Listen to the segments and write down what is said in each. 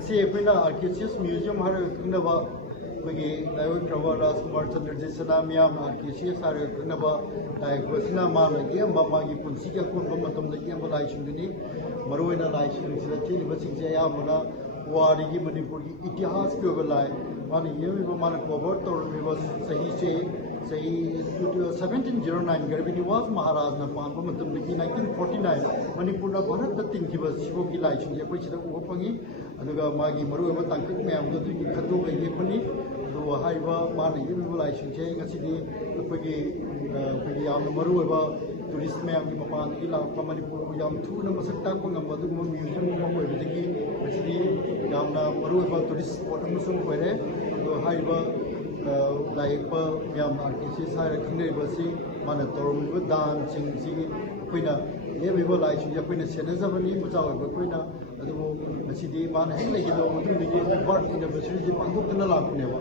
Architecture museum राजकुमार चंद्रजीत सना मियाम architecture like मागी पुंसी के अकोब लाइसिंगनी मरुना lysing अयाबना पुवारी Manpur की इतिहास की लाई मान मान कवर तौर सही 1709 गर्भिनीवास महाराज पाब 1949 मनपुर भारत तीनब सिबो की लाइसिंग अखोद उब फंगी मागी मरुब तांकक मैम खदोग येपनी मान येब लाइसिंग मरुब टूरिस्ट मैम की मपान की लाप मनपुर थून मसक ताक म्यूजियम मरुब टूरिस्ट स्पॉट होरे लाइक आर्किटेक्चर खंगसी मान तौर दान अखोना लेब लाइसिंग अखोना सेनजबनी मचाना मान हेक लेगो बर्थ एनिवर्सरी पांथोना लापनेब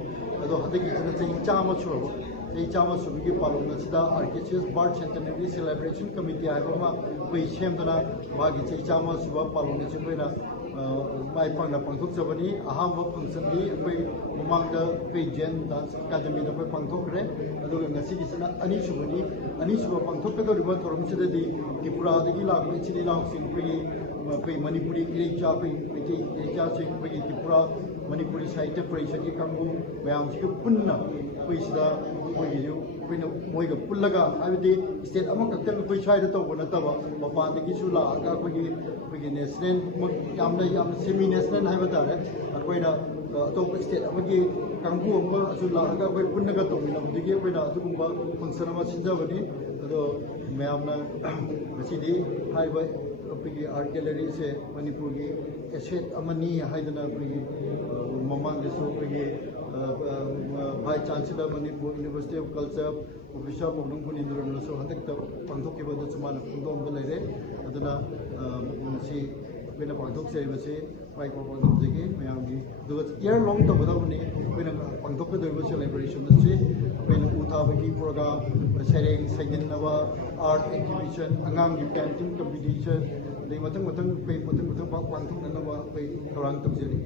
अदो हदकी चाम सूरब चाही चाम सूबी पालोन architecture birth centenary celebration committee है सेमदना मागी चाही चाम सूब पालोन से माई पाना पांथोजबनी अहम फंक्शन की ममांग जैन डांस अकादमी पांथोरे अनीसुब पांथोकदौर थौरमसीदी त्रिपुरा लाप इचिल इनाउसिंग मनपुरी इरेचा इरेचा त्रिपुरा मनपुरी साहित्य परिषद की कांगू मैम पुनः मोग पुलगा स्टेट स्वाद तब नब मपान लागा नेशनल सेमी नेशनल है तारे अखोना अतोप स्टेट कांगू लागा पुनगा तौबी फंक्शन सिंजबनी मैमना आर्ट गैलरी से मनपुर की एसेट ममांग vice chancellor Manipur University of Culture professor मोगनम गुनिंद्रनसु हदक पांथोखिबदसु मान खुंदोंब लेरे अदना पांथोक्से पाई पांथोजगे मैमगी ईयर लॉन्ग तबदबनी पांथोकदोब सेलेब्रेशन से उथाबगी प्रोग्राम सेरेंग सैगनब आर्ट एग्जीबिशन आगामी पेंटिंग कंपटीशन पांथोनब तौरांग तौजरी।